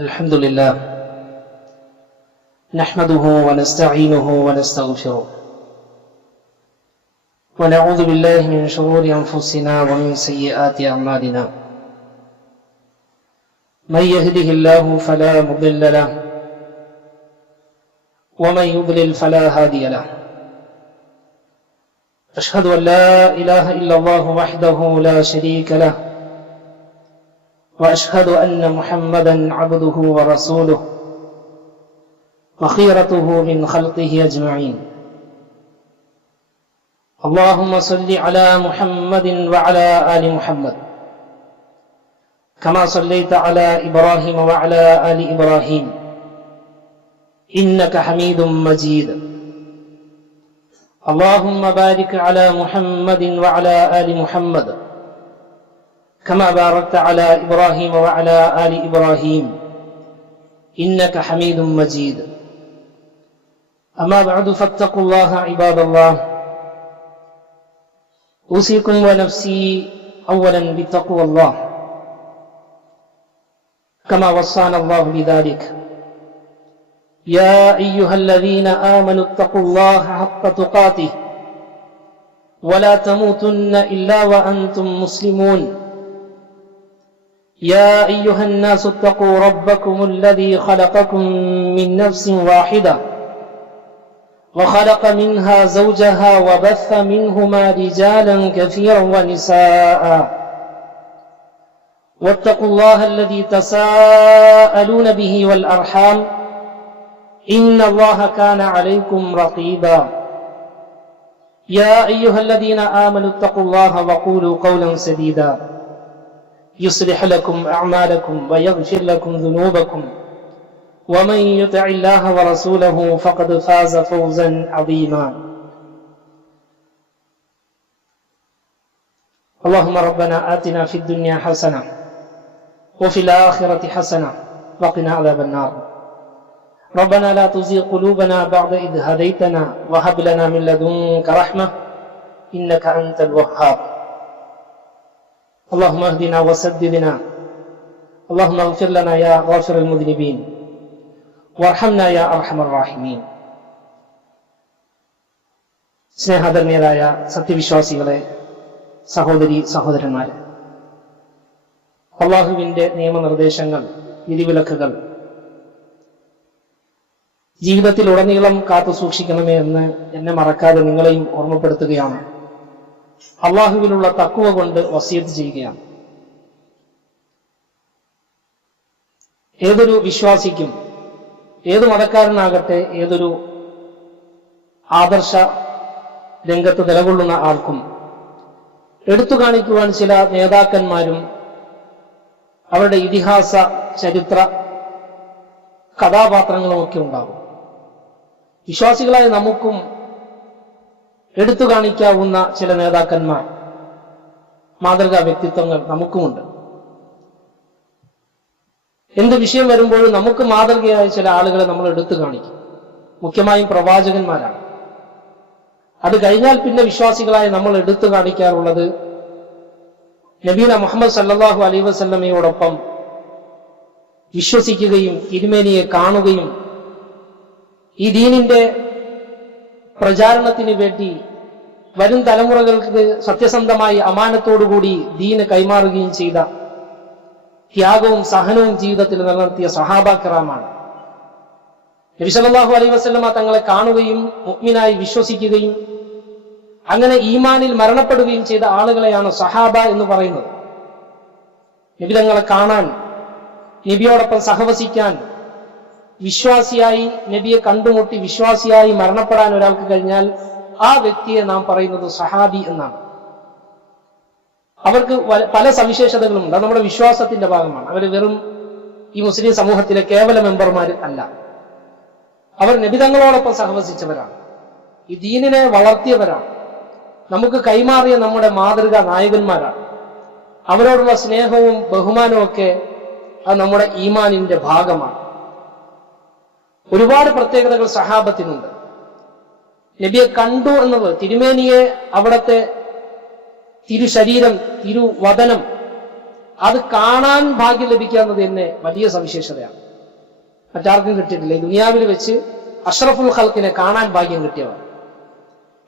الحمد لله نحمده ونستعينه ونستغفره ونعوذ بالله من شرور أنفسنا ومن سيئات أعمالنا من يهده الله فلا مضل له ومن يضلل فلا هادي له أشهد أن لا إله إلا الله وحده لا شريك له وأشهد أن محمدا عبده ورسوله وخيرته من خلقه أجمعين اللهم صل على محمد وعلى آل محمد كما صليت على إبراهيم وعلى آل إبراهيم إنك حميد مجيد اللهم بارك على محمد وعلى آل محمد كما باركت على إبراهيم وعلى آل إبراهيم إنك حميد مجيد أما بعد فاتقوا الله عباد الله أوصيكم ونفسي أولا بتقوى الله كما وصانا الله بذلك يا أيها الذين آمنوا اتقوا الله حق تقاته ولا تموتن إلا وأنتم مسلمون يا أيها الناس اتقوا ربكم الذي خلقكم من نفس واحدة وخلق منها زوجها وبث منهما رجالا كثيرا ونساء واتقوا الله الذي تساءلون به والأرحام إن الله كان عليكم رقيبا يا أيها الذين آمنوا اتقوا الله وقولوا قولا سديدا يصلح لكم أعمالكم ويغفر لكم ذنوبكم ومن يطع الله ورسوله فقد فاز فوزا عظيما اللهم ربنا آتنا في الدنيا حسنة وفي الآخرة حسنة وقنا عذاب النار ربنا لا تزغ قلوبنا بعد إذ هديتنا وهب لنا من لدنك رحمة إنك أنت الوهاب اللهم اهدنا وسددنا اللهم اغفر لنا يا غافر المذنبين وارحمنا يا أرحم الراحمين സ്നേഹാദരണീയരായ സത്യവിശ്വാസികളെ, സഹോദരി സഹോദരന്മാരെ, അല്ലാഹുവിന്റെ നിയമനിർദ്ദേശങ്ങൾ, വിധിവിലക്കുകൾ ജീവിതത്തിൽ ഉടനീളം കാത്തു സൂക്ഷിക്കണമേ എന്ന് എന്നെ മറക്കാതെ നിങ്ങളെയും ഓർമ്മപ്പെടുത്തുകയാണ്. അള്ളാഹുവിനുള്ള തഖ്വ കൊണ്ട് വസിയത്ത് ചെയ്യുകയാണ്. ഏതൊരു വിശ്വാസിക്കും, ഏതു മതക്കാരനാകട്ടെ, ഏതൊരു ആദർശ രംഗത്ത് നിലകൊള്ളുന്ന ആൾക്കും എടുത്തു കാണിക്കുവാൻ ചില നേതാക്കന്മാരും അവരുടെ ഇതിഹാസ ചരിത്ര കഥാപാത്രങ്ങളും ഒക്കെ ഉണ്ടാകും. വിശ്വാസികളായ നമുക്കും എടുത്തു കാണിക്കാവുന്ന ചില നേതാക്കന്മാർ, മാതൃകാ വ്യക്തിത്വങ്ങൾ നമുക്കുമുണ്ട്. എന്ത് വിഷയം വരുമ്പോഴും നമുക്ക് മാതൃകയായ ചില ആളുകളെ നമ്മൾ എടുത്തു കാണിക്കും. മുഖ്യമായും പ്രവാചകന്മാരാണ്. അത് കഴിഞ്ഞാൽ പിന്നെ വിശ്വാസികളായ നമ്മൾ എടുത്തു കാണിക്കാറുള്ളത് നബീന മുഹമ്മദ് സല്ലല്ലാഹു അലൈഹി വസല്ലമയോടൊപ്പം വിശ്വസിക്കുകയും തിരുമേനിയെ കാണുകയും ഈ ദീനിന്റെ പ്രചാരണത്തിന് വേണ്ടി വരും തലമുറകൾക്ക് സത്യസന്ധമായി അമാനത്തോടുകൂടി ദീന് കൈമാറുകയും ചെയ്ത ത്യാഗവും സഹനവും ജീവിതത്തിൽ നിലനിർത്തിയ സഹാബാ കിറാമാണ്. നബി സല്ലല്ലാഹു അലൈഹി വസല്ലമ തങ്ങളെ കാണുകയും മുഅ്മിനായി വിശ്വസിക്കുകയും അങ്ങനെ ഈമാനിൽ മരണപ്പെടുകയും ചെയ്ത ആളുകളെയാണ് സഹാബ എന്ന് പറയുന്നത്. നബി തങ്ങളെ കാണാൻ, നബിയോടൊപ്പം സഹവസിക്കാൻ, വിശ്വാസിയായി നബിയെ കണ്ടുമുട്ടി വിശ്വാസിയായി മരണപ്പെടാൻ ഒരാൾക്ക് കഴിഞ്ഞാൽ ആ വ്യക്തിയെ നാം പറയുന്നത് സഹാബി എന്നാണ്. അവർക്ക് പല സവിശേഷതകളുമുണ്ട്. അത് നമ്മുടെ വിശ്വാസത്തിന്റെ ഭാഗമാണ്. അവർ വെറും ഈ മുസ്ലിം സമൂഹത്തിലെ കേവല മെമ്പർമാർ അല്ല. അവർ നബി തങ്ങളോടൊപ്പം സഹവസിച്ചവരാണ്. ഈ ദീനിനെ വളർത്തിയവരാണ്. നമുക്ക് കൈമാറിയ നമ്മുടെ മാതൃകാ നായകന്മാരാണ്. അവരോടുള്ള സ്നേഹവും ബഹുമാനവും ഒക്കെ അത് നമ്മുടെ ഈമാനിന്റെ ഭാഗമാണ്. ഒരുപാട് പ്രത്യേകതകൾ സഹാബത്തിനുണ്ട്. നബിയെ കണ്ടു എന്നത്, തിരുമേനിയെ, അവിടത്തെ തിരുശരീരം, തിരുവദനം, അത് കാണാൻ ഭാഗ്യം ലഭിക്കുക എന്നത് തന്നെ വലിയ സവിശേഷതയാണ്. മറ്റാർക്കും കിട്ടിയിട്ടില്ല. ഈ ദുനിയാവിൽ വെച്ച് അഷ്റഫുൽ ഖൽക്കിനെ കാണാൻ ഭാഗ്യം കിട്ടിയവർ,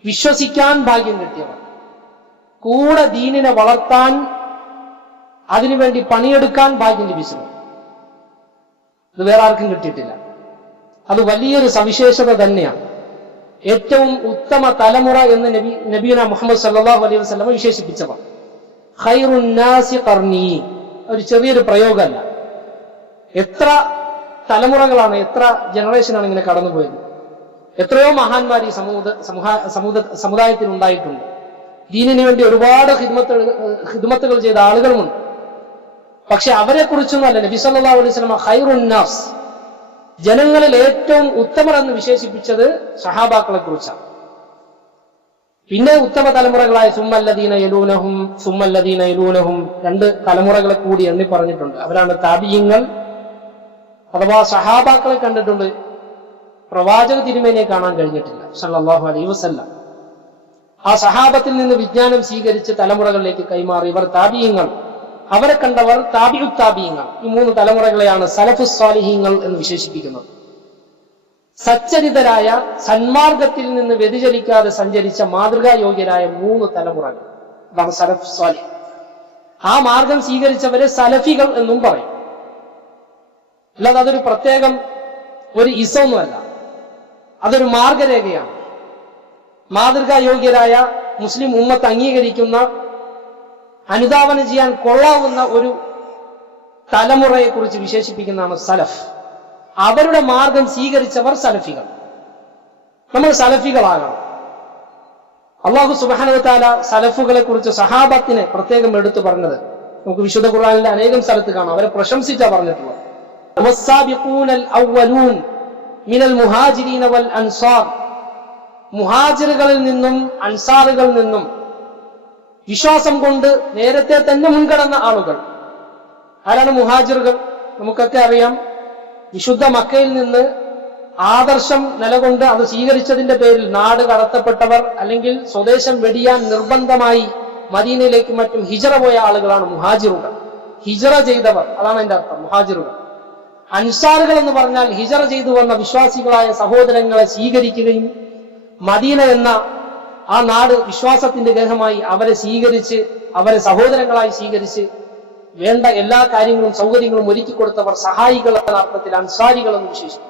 വിശ്വസിക്കാൻ ഭാഗ്യം കിട്ടിയവർ, കൂടെ ദീനിനെ വളർത്താൻ അതിനുവേണ്ടി പണിയെടുക്കാൻ ഭാഗ്യം ലഭിച്ചവർ, ഇത് വേറെ ആർക്കും കിട്ടിയിട്ടില്ല. അത് വലിയൊരു സവിശേഷത തന്നെയാണ്. ഏറ്റവും ഉത്തമ തലമുറ എന്ന് നബിയുന മുഹമ്മദ് സല്ലല്ലാഹു അലൈഹി വസല്ലം വിശേഷിപ്പിച്ചവർ. ഖൈറുൻ നാസി ഖർനി, ഒരു ചെറിയൊരു പ്രയോഗമല്ല. എത്ര തലമുറകളാണ്, എത്ര ജനറേഷനാണ് ഇങ്ങനെ കടന്നുപോയത്. എത്രയോ മഹാന്മാർ ഈ സമുദായത്തിൽ ഉണ്ടായിട്ടുണ്ട്. ദീനിന് വേണ്ടി ഒരുപാട് ഖിദ്മത്തുകൾ ചെയ്ത ആളുകളുമുണ്ട്. പക്ഷെ അവരെ കുറിച്ചൊന്നുമല്ല നബി സല്ലല്ലാഹു അലൈഹി വസല്ലം ഖൈറുൻ നാസ്, ജനങ്ങളിൽ ഏറ്റവും ഉത്തമർ എന്ന് വിശേഷിപ്പിച്ചത് സഹാബാക്കളെ കുറിച്ചാണ്. പിന്നെ ഉത്തമ തലമുറകളായ സുമ്മല്ലദീന യലൂനഹും സുമ്മല്ലദീന യലൂനഹും, രണ്ട് തലമുറകളെ കൂടി എണ്ണി പറഞ്ഞിട്ടുണ്ട്. അവരാണ് താബിഈങ്ങൾ, അഥവാ സഹാബാക്കളെ കണ്ടിട്ടുണ്ട്, പ്രവാചക തിരുമേനിയെ കാണാൻ കഴിഞ്ഞിട്ടില്ല സല്ലല്ലാഹു അലൈഹി വസല്ലം. ആ സഹാബത്തിൽ നിന്ന് വിജ്ഞാനം സ്വീകരിച്ച് തലമുറകളിലേക്ക് കൈമാറിയവർ താബിഈങ്ങൾ, അവരെ കണ്ടവർ താബിഉ താബിഈങ്ങൾ. ഈ മൂന്ന് തലമുറകളെയാണ് സലഫുസ് സ്വാലിഹീങ്ങൾ എന്ന് വിശേഷിപ്പിക്കുന്നത്. സച്ചരിതരായ, സന്മാർഗത്തിൽ നിന്ന് വ്യതിചലിക്കാതെ സഞ്ചരിച്ച മാതൃകായോഗ്യരായ മൂന്ന് തലമുറകൾ, അതാണ് സലഫ് സ്വാലിഹ്. ആ മാർഗം സ്വീകരിച്ചവരെ സലഫികൾ എന്നും പറയും. അല്ലാതെ അതൊരു പ്രത്യേകം ഒരു ഇസമൊന്നുമല്ല, അതൊരു മാർഗരേഖയാണ്. മാതൃകായോഗ്യരായ മുസ്ലിം ഉമ്മത്ത് അംഗീകരിക്കുന്ന, അനുധാവനം ചെയ്യാൻ കൊള്ളാവുന്ന ഒരു തലമുറയെ കുറിച്ച് വിശേഷിപ്പിക്കുന്നതാണ് സലഫ്. അവരുടെ മാർഗം സ്വീകരിച്ചവർ സലഫികൾ. നമ്മൾ സലഫികളാകണം. അല്ലാഹു സുബ്ഹാനഹു വ തആല സലഫുകളെ കുറിച്ച് സഹാബത്തിനെ പ്രത്യേകം എടുത്തു പറഞ്ഞത് നമുക്ക് വിശുദ്ധ ഖുർആനിലെ അനേകം സ്ഥലത്ത് കാണാം. അവരെ പ്രശംസിച്ചാ പറഞ്ഞിട്ടുള്ളത്. വസ്സാബിഖൂനൽ അവ്വലൂൻ മിനൽ മുഹാജിരീന വൽ അൻസാർ, മുഹാജിറുകളിൽ നിന്നും അൻസാറുകളിൽ നിന്നും വിശ്വാസം കൊണ്ട് നേരത്തെ തന്നെ മുൻകടന്ന ആളുകൾ. ആരാണ് മുഹാജിറുകൾ? നമുക്കൊക്കെ അറിയാം. വിശുദ്ധ മക്കയിൽ നിന്ന് ആദർശം നിലകൊണ്ട് അത് സ്വീകരിച്ചതിന്റെ പേരിൽ നാട് കടത്തപ്പെട്ടവർ, അല്ലെങ്കിൽ സ്വദേശം വെടിയാൻ നിർബന്ധമായി മദീനയിലേക്കും മറ്റും ഹിജറ പോയ ആളുകളാണ് മുഹാജിറുകൾ. ഹിജറ ചെയ്തവർ, അതാണ് അതിന്റെ അർത്ഥം മുഹാജിറുകൾ. അൻസാറുകൾ എന്ന് പറഞ്ഞാൽ ഹിജറ ചെയ്തു വന്ന വിശ്വാസികളായ സഹോദരങ്ങളെ സ്വീകരിക്കുകയും മദീന എന്ന ആ നാട് വിശ്വാസത്തിന്റെ ഗേഹമായി അവരെ സ്വീകരിച്ച്, അവരെ സഹോദരങ്ങളായി സ്വീകരിച്ച് വേണ്ട എല്ലാ കാര്യങ്ങളും സൗകര്യങ്ങളും ഒരുക്കി കൊടുത്തവർ സഹായികൾ എന്ന അർത്ഥത്തിൽ അൻസാരികൾ എന്ന് വിശേഷിക്കും.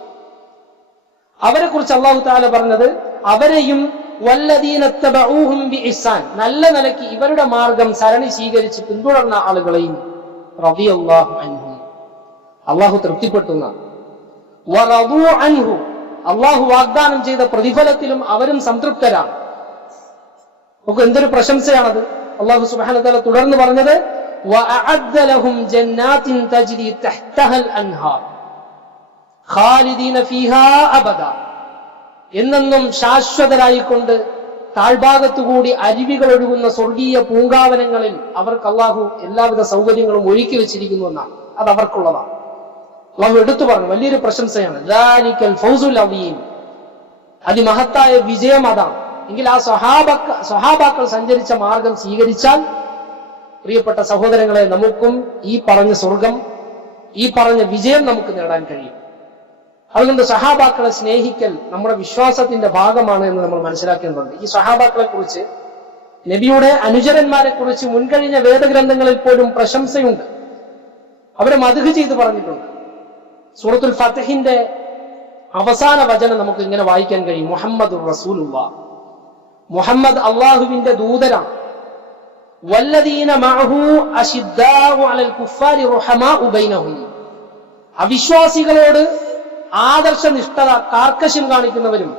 അവരെ കുറിച്ച് അല്ലാഹു തആല പറഞ്ഞത് അവരെയും വല്ലദീന തബഊഹും ബിഇഹ്സാൻ, നല്ല നിലയ്ക്ക് ഇവരുടെ മാർഗം സരണി സ്വീകരിച്ച് പിന്തുടർന്ന ആളുകളെയും റളിയല്ലാഹു അൻഹും, അല്ലാഹു തൃപ്തിപ്പെട്ടുന്ന, വറദൂ അൻഹു, അല്ലാഹു വാഗ്ദാനം ചെയ്ത പ്രതിഫലത്തിലും അവരും സംതൃപ്തരാണ്. നമുക്ക് എന്തൊരു പ്രശംസയാണത്. അല്ലാഹു സുബ്ഹാനഹു വ തആല തുടർന്ന് പറഞ്ഞത് വഅഅദ്ദ ലഹും ജന്നാത്തിൻ തജ്രി തഹ്തഹൽ അൻഹാർ ഖാലിദീന ഫീഹാ അബദ, എന്നെന്നും ശാശ്വതരായിക്കൊണ്ട് താഴ്ഭാഗത്തുകൂടി അരുവികൾ ഒഴുകുന്ന സ്വർഗീയ പൂങ്കാവനങ്ങളിൽ അവർക്ക് അല്ലാഹു എല്ലാവിധ സൗകര്യങ്ങളും ഒരുക്കി വെച്ചിരിക്കുന്നു എന്നാണ്. അത് അവർക്കുള്ളതാണ്. അല്ലാഹു എടുത്തു പറഞ്ഞു, വലിയൊരു പ്രശംസയാണ്. ദാലികൽ ഫൗസുൽ അദീം, അതിമഹത്തായ വിജയം അതാണ്. എങ്കിൽ ആ സ്വഹാബാക്കൾ സഞ്ചരിച്ച മാർഗം സ്വീകരിച്ചാൽ പ്രിയപ്പെട്ട സഹോദരങ്ങളെ, നമുക്കും ഈ പറഞ്ഞ സ്വർഗം, ഈ പറഞ്ഞ വിജയം നമുക്ക് നേടാൻ കഴിയും. അതുകൊണ്ട് സഹാബാക്കളെ സ്നേഹിക്കൽ നമ്മുടെ വിശ്വാസത്തിന്റെ ഭാഗമാണ് എന്ന് നമ്മൾ മനസ്സിലാക്കേണ്ടതുണ്ട്. ഈ സഹാബാക്കളെ കുറിച്ച്, നബിയുടെ അനുചരന്മാരെ കുറിച്ച് മുൻകഴിഞ്ഞ വേദഗ്രന്ഥങ്ങളിൽ പോലും പ്രശംസയുണ്ട്. അവരെ മദ്ഹ് ചെയ്ത് പറഞ്ഞിട്ടുണ്ട്. സൂറത്തുൽ ഫത്ഹിന്റെ അവസാന വചനം നമുക്ക് ഇങ്ങനെ വായിക്കാൻ കഴിയും. മുഹമ്മദുർ റസൂലുള്ളാഹ്, മുഹമ്മദ് അള്ളാഹുവിന്റെ ദൂതനാണ്. വല്ലദീന മഅഹു അശിദ്ദാഉ അലൽ കുഫാരി റുഹമാഉ ബൈനഹും, അവിശ്വാസികളോട് ആദർശനിഷ്ഠത കാർക്കശ്യം കാണിക്കുന്നവരും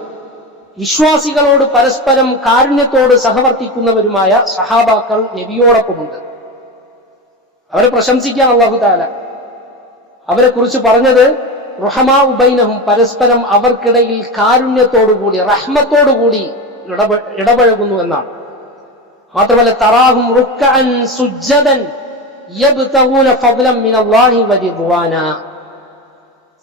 വിശ്വാസികളോട് പരസ്പരം കാരുണ്യത്തോട് സഹവർത്തിക്കുന്നവരുമായ സഹാബാക്കൾ നബിയോടൊപ്പമുണ്ട്. അവരെ പ്രശംസിക്കാൻ അല്ലാഹു തആല അവരെ കുറിച്ച് പറഞ്ഞത് റുഹമാഉ ബൈനഹും, പരസ്പരം അവർക്കിടയിൽ കാരുണ്യത്തോടുകൂടി റഹ്മത്തോടുകൂടി ഇടപഴകുന്നു എന്നാണ്. മാത്രമല്ല തറാഹും റുക്അൻ സുജ്ജദൻ യബ്തഗൂന ഫദ്ലൻ മിനല്ലാഹി വരിദ്വാന,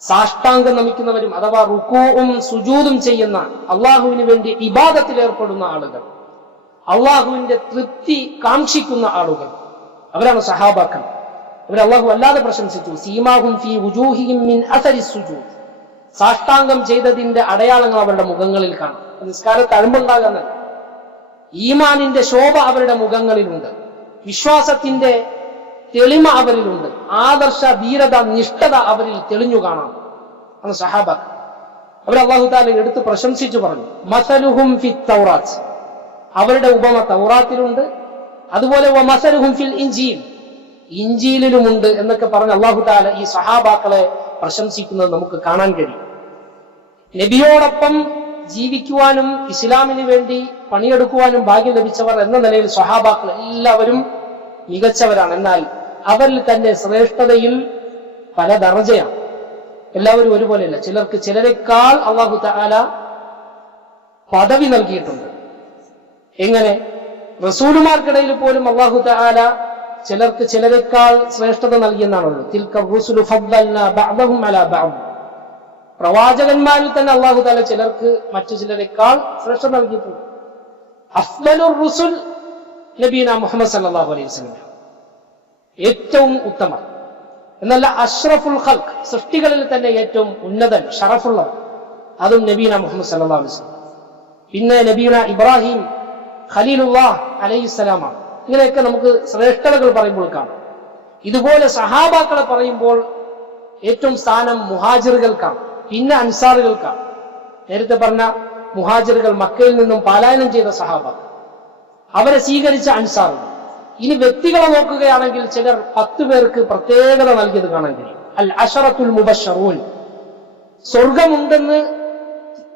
സാഷ്ടാംഗം നമിക്കുന്നവരും അഥവാ റുകൂഉം സുജൂദും ചെയ്യുന്ന, അള്ളാഹുവിന് വേണ്ടി ഇബാദത്തിൽ ഏർപ്പെടുന്ന ആളുകൾ, അള്ളാഹുവിന്റെ തൃപ്തി കാക്ഷിക്കുന്ന ആളുകൾ, അവരാണ് സഹാബാക്കൾ. അവരെ അള്ളാഹു അല്ലാതെ പ്രശംസിച്ചു. സീമാഹും ഫീ വുജൂഹിഹിം മിൻ അസരി സുജൂദ്, സാഷ്ടാംഗം ചെയ്തതിന്റെ അടയാളങ്ങൾ അവരുടെ മുഖങ്ങളിൽ കാണാം. നിസ്കാരത്ത് അഴമ്പുണ്ടാകുന്നത് ഈമാനിന്റെ ശോഭ അവരുടെ മുഖങ്ങളിലുണ്ട്, വിശ്വാസത്തിന്റെ തെളിമ അവരിലുണ്ട്, ആദർശ ധീരത നിഷ്ഠത അവരിൽ തെളിഞ്ഞു കാണാം. അന്ന് സഹാബാക്കൾ അവർ അല്ലാഹു തആല എടുത്ത് പ്രശംസിച്ചു പറഞ്ഞു, മസലുഹും ഫിത് തൗറാത്ത്, അവരുടെ ഉപമ തൗറാത്തിലുണ്ട്, അതുപോലെ വമസലുഹും ഫിൽ ഇൻജീൽ, ഇൻജീലിലുമുണ്ട് എന്നൊക്കെ പറഞ്ഞ് അല്ലാഹു തആല ഈ സഹാബാക്കളെ പ്രശംസിക്കുന്നത് നമുക്ക് കാണാൻ കഴിയും. നബിയോടൊപ്പം ജീവിക്കുവാനും ഇസ്ലാമിന് വേണ്ടി പണിയെടുക്കുവാനും ഭാഗ്യം ലഭിച്ചവർ എന്ന നിലയിൽ സ്വഹാബാക്കൾ എല്ലാവരും മികച്ചവരാണ്. എന്നാൽ അവരിൽ തന്നെ ശ്രേഷ്ഠതയിൽ പല ദർജയാണ്. എല്ലാവരും ഒരുപോലെയല്ല. ചിലർക്ക് ചിലരെക്കാൾ അല്ലാഹു തആല പദവി നൽകിയിട്ടുണ്ട്. എങ്ങനെ? റസൂലുമാർക്കിടയിൽ പോലും അല്ലാഹു തആല ചിലർക്ക് ചിലരെക്കാൾ ശ്രേഷ്ഠത നൽകിയെന്നാണുള്ളത്. തിൽക റുസുലു ഫദ്ദൽനാ ബഅദഹും അലാ ബഅദ്, പ്രവാചകന്മാരിൽ തന്നെ അല്ലാഹു തആല ചിലർക്ക് മറ്റു ചിലരെക്കാൾ ശ്രേഷ്ഠത നൽകിയിട്ടുണ്ട്. അഫ്ദലുർ റുസുൽ നബീന മുഹമ്മദ് സല്ലല്ലാഹു അലൈഹി വസല്ലം, ഏറ്റവും ഉത്തമർ എന്നല്ല, അഷ്റഫുൽ ഖൽഖ്, സൃഷ്ടികളിൽ തന്നെ ഏറ്റവും ഉന്നതൻ ഷറഫുള്ളവർ, അതും നബീന മുഹമ്മദ് സല്ലല്ലാഹു അലൈഹി വസല്ലം. പിന്നെ നബീന ഇബ്രാഹിം ഖലീലുല്ലാഹ് അലൈഹിസ്സലാമാണ്. ഇങ്ങനെയൊക്കെ നമുക്ക് ശ്രേഷ്ഠതകൾ പറയുമ്പോൾ കാണാം. ഇതുപോലെ സഹാബാക്കളെ പറയുമ്പോൾ ഏറ്റവും സ്ഥാനം മുഹാജിറുകൾക്കാണ്, പിന്നെ അൻസാറുകൾക്കാണ്. നേരത്തെ പറഞ്ഞ മുഹാജിറുകൾ മക്കയിൽ നിന്നും പലായനം ചെയ്ത സഹാബാക്കൾ, അവരെ സ്വീകരിച്ച അൻസാറുകൾ. ഇനി വ്യക്തികളെ നോക്കുകയാണെങ്കിൽ ചിലർ 10 പേർക്ക് പ്രത്യേകത നൽകിയത് കാണാൻ കഴിയും. അൽ അശറത്തുൽ മുബശ്ശറൂൻ, സ്വർഗമുണ്ടെന്ന്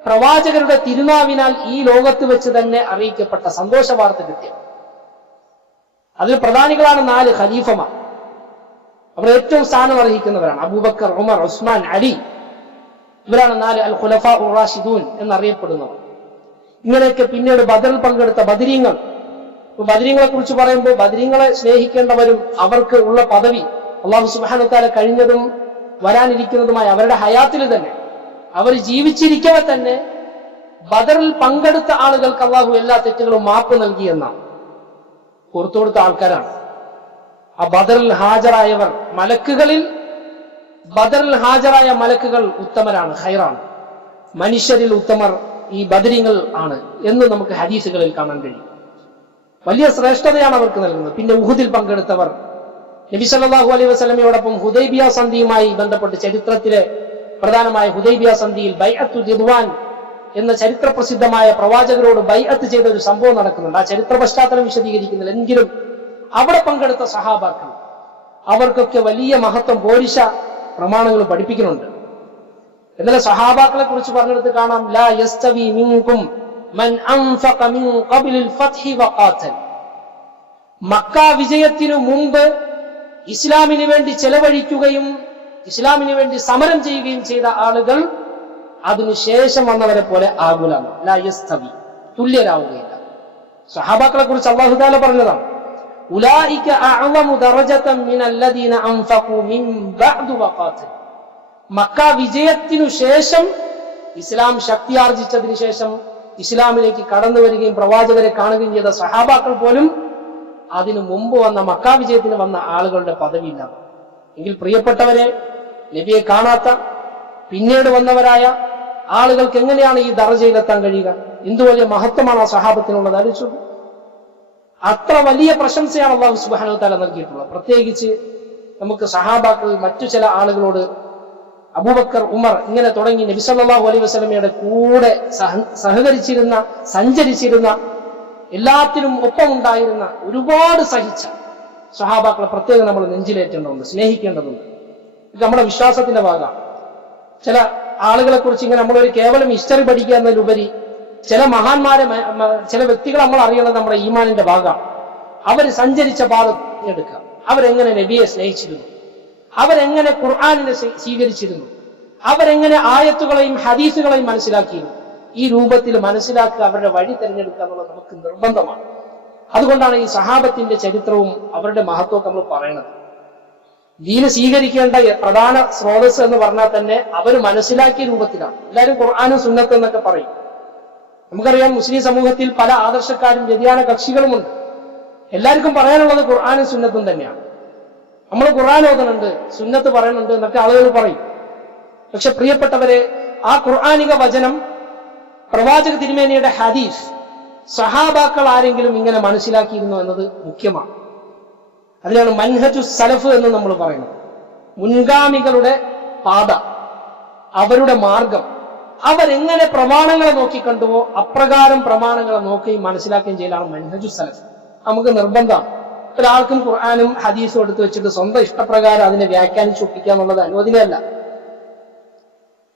പ്രവാചകരുടെ തിരുനാവിനാൽ ഈ ലോകത്ത് വെച്ച് തന്നെ അറിയിക്കപ്പെട്ട സന്തോഷ വാർത്ത കിട്ടിയ അതിൽ പ്രധാനികളാണ് 4 ഖലീഫമാർ. അവർ ഏറ്റവും സ്ഥാനം അർഹിക്കുന്നവരാണ്. അബൂബക്കർ, ഉമർ, ഉസ്മാൻ, അലി, ഇവരാണ് 4 അൽ ഖുലഫാ ഉർ റാഷിദൂൻ എന്നറിയപ്പെടുന്നവർ. ഇങ്ങനെയൊക്കെ പിന്നീട് ബദറിൽ പങ്കെടുത്ത ബദരീങ്ങൾ. ബദരീങ്ങളെ കുറിച്ച് പറയുമ്പോൾ ബദരീങ്ങളെ സ്നേഹിക്കേണ്ടവരും അവർക്ക് ഉള്ള പദവി അല്ലാഹു സുബ്ഹാനഹു വ തആല കഴിഞ്ഞതും വരാനിരിക്കുന്നതുമായ അവരുടെ ഹയാത്തിൽ തന്നെ, അവർ ജീവിച്ചിരിക്കവെ തന്നെ ബദറിൽ പങ്കെടുത്ത ആളുകൾക്ക് അല്ലാഹു എല്ലാ തെറ്റുകളും മാപ്പ് നൽകി എന്നാണ് പുറത്തു കൊടുത്ത ആൾക്കാരാണ്. ആ ബദറിൽ ഹാജരായവർ മലക്കുകളിൽ, ബദറിൽ ഹാജരായ മലക്കുകൾ ഉത്തമരാണ്, ഖൈറാണ്. മനുഷ്യരിൽ ഉത്തമർ ഈ ബദരീങ്ങൾ ആണ് എന്ന് നമുക്ക് ഹദീസുകളിൽ കാണാൻ കഴിയും. വലിയ ശ്രേഷ്ഠതയാണ് അവർക്ക് നൽകുന്നത്. പിന്നെ ഉഹുദിൽ പങ്കെടുത്തവർ, നബി സല്ലല്ലാഹു അലൈഹി വസല്ലമയോടൊപ്പം ഹുദൈബിയ സന്ധിയുമായി ബന്ധപ്പെട്ട് ചരിത്രത്തിലെ പ്രധാനമായ ഹുദൈബിയ സന്ധിയിൽ ബൈഅത്തു റിദ്വാൻ എന്ന ചരിത്ര പ്രസിദ്ധമായ പ്രവാചകരോട് ബൈഅത്ത് ചെയ്ത ഒരു സംഭവം നടക്കുന്നുണ്ട്. ആ ചരിത്ര പശ്ചാത്തലം വിശദീകരിക്കുന്നില്ല. എങ്കിലും അവിടെ പങ്കെടുത്ത സഹാബാക്കൾ അവർക്കൊക്കെ വലിയ മഹത്വം, പോരിശ പ്രമാണങ്ങൾ പഠിപ്പിക്കുന്നുണ്ട്. എന്നാൽ സഹാബാക്കളെ കുറിച്ച് പറഞ്ഞെടുത്ത് കാണാം, ലാ യസ്തവി മിൻകും മൻ അൻഫഖ മിൻ ഖബ്ലിൽ ഫത്ഹി വഖാതൽ, മക്ക വിജയത്തിനു മുമ്പ് ഇസ്ലാമിന് വേണ്ടി ചെലവഴിക്കുകയും ഇസ്ലാമിന് വേണ്ടി സമരം ചെയ്യുകയും ചെയ്ത ആളുകൾ അതിനുശേഷം വന്നവരെ പോലെ ആകുല. ലാ യസ്തവി, തുല്യരാവുകയില്ല. സഹാബാക്കളെ കുറിച്ച് അല്ലാഹു തആല പറഞ്ഞതാണ്, ഉലൈക അഅ്ളമു ദറജതൻ മിനല്ലദീന അൻഫഖു മിൻ ബഅദു വഖാതൽ, മക്ക വിജയത്തിനു ശേഷം ഇസ്ലാം ശക്തിയാർജിച്ചതിനു ശേഷം ഇസ്ലാമിലേക്ക് കടന്നു വരികയും പ്രവാചകരെ കാണുകയും ചെയ്ത സഹാബാക്കൾ പോലും അതിനു മുമ്പ് വന്ന മക്ക വിജയത്തിന് വന്ന ആളുകളുടെ പദവിയില്ല. എങ്കിൽ പ്രിയപ്പെട്ടവരെ, നബിയെ കാണാത്ത പിന്നീട് വന്നവരായ ആളുകൾക്ക് എങ്ങനെയാണ് ഈ ദറജയിലെത്താൻ കഴിയുക? എന്തു വലിയ മഹത്വമാണ് ആ സഹാബത്തിനുള്ളത് ആലോചിച്ചു. അത്ര വലിയ പ്രശംസയാണ് അല്ലാഹു സുബ്ഹാനഹു വ തആല നൽകിയിട്ടുള്ളത്. പ്രത്യേകിച്ച് നമുക്ക് സഹാബാക്കളിൽ മറ്റു ചില ആളുകളോട്, അബൂബക്കർ, ഉമർ, ഇങ്ങനെ തുടങ്ങി നബി സല്ലല്ലാഹു അലൈഹി വസല്ലമയുടെ കൂടെ സഹകരിച്ചിരുന്ന, സഞ്ചരിച്ചിരുന്ന, എല്ലാത്തിനും ഒപ്പമുണ്ടായിരുന്ന, ഒരുപാട് സഹിച്ച സഹാബാക്കളെ പ്രത്യേകം നമ്മൾ നെഞ്ചിലേറ്റേണ്ടതുണ്ട്, സ്നേഹിക്കേണ്ടതുണ്ട്. ഇത് നമ്മുടെ വിശ്വാസത്തിന്റെ ഭാഗമാണ്. ചില ആളുകളെ കുറിച്ച് ഇങ്ങനെ നമ്മളൊരു കേവലം ഹിസ്റ്ററി പഠിക്കുക എന്നതിലുപരി ചില മഹാന്മാരെ, ചില വ്യക്തികളെ നമ്മൾ അറിയണത് നമ്മുടെ ഈമാനിന്റെ ഭാഗമാണ്. അവർ സഞ്ചരിച്ച പാത എടുക്കുക, അവരെങ്ങനെ നബിയെ സ്നേഹിച്ചിരുന്നു, അവരെങ്ങനെ ഖുർആനിനെ സ്വീകരിച്ചിരുന്നു, അവരെങ്ങനെ ആയത്തുകളെയും ഹദീസുകളെയും മനസ്സിലാക്കിയിരുന്നു. ഈ രൂപത്തിൽ മനസ്സിലാക്കുക, അവരുടെ വഴി തിരഞ്ഞെടുക്കുക എന്നുള്ളത് നമുക്ക് നിർബന്ധമാണ്. അതുകൊണ്ടാണ് ഈ സഹാബത്തിന്റെ ചരിത്രവും അവരുടെ മഹത്വവും നമ്മൾ പറയുന്നത്. ദീന് സ്വീകരിക്കേണ്ട പ്രധാന സ്രോതസ് എന്ന് പറഞ്ഞാൽ തന്നെ അവർ മനസ്സിലാക്കിയ രൂപത്തിലാണ്. എല്ലാവരും ഖുർആനും സുന്നത്ത് എന്നൊക്കെ പറയും. നമുക്കറിയാം, മുസ്ലിം സമൂഹത്തിൽ പല ആദർശക്കാരും വ്യതിയാന കക്ഷികളുമുണ്ട്. എല്ലാവർക്കും പറയാനുള്ളത് ഖുർആനും സുന്നത്തും തന്നെയാണ്. നമ്മൾ ഖുർആൻ ഓതുന്നുണ്ട്, സുന്നത്ത് പറയുന്നുണ്ട് എന്നൊക്കെ ആളുകൾ പറയും. പക്ഷെ പ്രിയപ്പെട്ടവരെ, ആ ഖുർആനിക വചനം, പ്രവാചക തിരുമേനിയുടെ ഹദീസ് സഹാബാക്കൾ ആരെങ്കിലും ഇങ്ങനെ മനസ്സിലാക്കിയിരുന്നു എന്നത് മുഖ്യമാണ്. അതിനാണ് മൻഹജു സലഫ് എന്ന് നമ്മൾ പറയുന്നത്. മുൻഗാമികളുടെ പാത, അവരുടെ മാർഗം, അവരെങ്ങനെ പ്രമാണങ്ങളെ നോക്കിക്കണ്ടുവോ അപ്രകാരം പ്രമാണങ്ങളെ നോക്കുകയും മനസ്സിലാക്കുകയും ചെയ്യലാണ് മൻഹജു സലഫ്. നമുക്ക് നിർബന്ധമാണ്. ഒരാൾക്കും ഖുർആനും ഹദീസും എടുത്തു വെച്ചിട്ട് സ്വന്തം ഇഷ്ടപ്രകാരം അതിനെ വ്യാഖ്യാനിച്ച് ഒപ്പിക്കുക എന്നുള്ളത് അനുവദനീയമല്ല.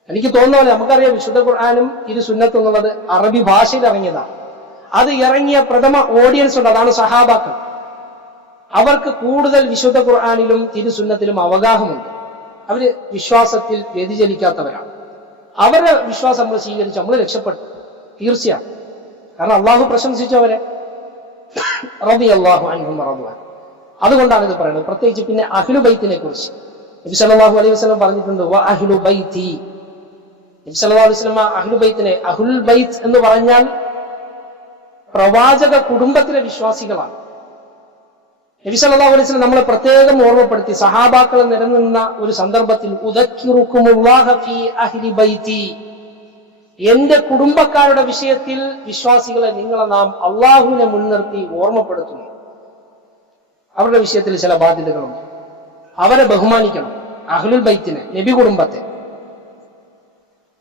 എനിക്ക് തോന്നുന്ന പോലെ നമുക്കറിയാം, വിശുദ്ധ ഖുർആനും തിരുസുന്നത്ത് എന്നുള്ളത് അറബി ഭാഷയിൽ ഇറങ്ങിയതാണ്. അത് ഇറങ്ങിയ പ്രഥമ ഓഡിയൻസ് ഉണ്ട്, അതാണ് സഹാബാക്കൾ. അവർക്ക് കൂടുതൽ വിശുദ്ധ ഖുർആനിലും തിരുസുന്നത്തിലും അവഗാഹമുണ്ട്. അവര് വിശ്വാസത്തിൽ വ്യതിചലിക്കാത്തവരാണ്. അവരുടെ വിശ്വാസം നമ്മൾ സ്വീകരിച്ച് നമ്മൾ രക്ഷപ്പെട്ടു, തീർച്ചയാണ്. കാരണം അള്ളാഹു പ്രശംസിച്ചവരെ റളിയല്ലാഹു അൻഹും വറദു. അതുകൊണ്ടാണ് ഇത് പറയുന്നത്. പ്രത്യേകിച്ച് പിന്നെ അഹ്ലു ബൈത്തിനെ കുറിച്ച് നബി സല്ലല്ലാഹു അലൈഹി വസല്ലം പറഞ്ഞിട്ടുണ്ട്, വ അഹ്ലു ബൈത്തി. നബി സല്ലല്ലാഹു അലൈഹി വസല്ലം അഹ്ലു ബൈത്തിനെ, അഹ്ലുൽ ബൈത്ത് എന്ന് പറഞ്ഞാൽ പ്രവാചക കുടുംബത്തിലെ വിശ്വാസികളാണ്. നബി സല്ലല്ലാഹു അലൈഹി വസല്ലം നമ്മളെ പ്രത്യേകം ഓർമ്മപ്പെടുത്തി, സഹാബാക്കൾ നിരനിന്ന ഒരു സന്ദർഭത്തിൽ, ഉദക്കിറുക്കുമുല്ലാഹ ഫീ അഹ്ലി ബൈത്തി, എന്റെ കുടുംബക്കാരുടെ വിഷയത്തിൽ വിശ്വാസികളെ നിങ്ങളെ നാം അള്ളാഹുവിനെ മുൻനിർത്തി ഓർമ്മപ്പെടുത്തുന്നു. അവരുടെ വിഷയത്തിൽ ചില ബാധ്യതകളുണ്ട്. അവരെ ബഹുമാനിക്കണം. അഹ്ലുൽ ബൈത്തിനെ, നബി കുടുംബത്തെ.